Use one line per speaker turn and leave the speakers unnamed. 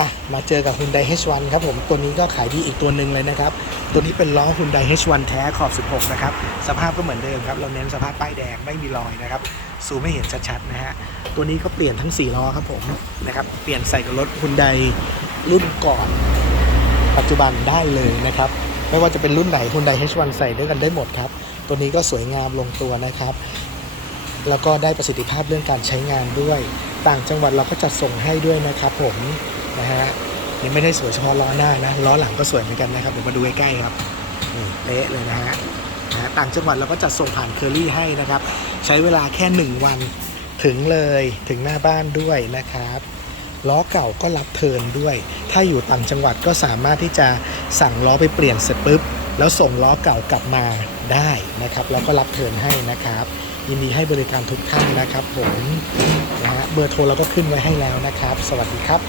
อะมาเจอกับ Hyundai H1 ครับผม ตัวนี้ก็ขายดีอีกตัวหนึ่งเลยนะครับ ตัวนี้เป็นล้อ Hyundai H1 แท้ขอบ 16 นะครับ สภาพก็เหมือนเดิมครับ เราเน้นสภาพป้ายแดงไม่มีรอยนะครับซูมไม่เห็นชัดๆนะฮะ ตัวนี้ก็เปลี่ยนทั้ง 4 ล้อครับผมนะครับ เปลี่ยนใส่กับรถ Hyundai รุ่นก่อน ปัจจุบันได้เลยนะครับ ไม่ว่าจะเป็นรุ่นไหน Hyundai H1 ใส่ด้วยกันได้หมดครับ ตัวนี้ก็สวยงามลงตัวนะครับแล้วก็ได้ประสิทธิภาพเรื่องการใช้งานด้วย ต่างจังหวัดเราก็จัดส่งให้ด้วยนะครับผม นะฮะนี่ไม่ได้สวยเฉพาะล้อหน้านะล้อหลังก็สวยเหมือนกันนะครับเดี๋ยวมาดูใกล้ๆครับนี่เป๊ะเลยนะฮะนะต่างจังหวัดเราก็จัดส่งผ่านเคอรี่ให้นะครับ ใช้เวลาแค่ 1 วันถึงเลยถึงหน้าบ้านด้วยนะครับล้อเก่าก็รับเทินด้วย ถ้าอยู่ต่างจังหวัดก็สามารถที่จะสั่งล้อไปเปลี่ยนเสร็จปุ๊บ แล้วส่งล้อเก่ากลับมาได้นะครับ แล้วก็รับเทินให้นะครับ ยินดีให้บริการทุกท่านนะครับผมนะฮะเบอร์โทรเราก็ขึ้นไว้ให้แล้วนะครับ สวัสดีครับ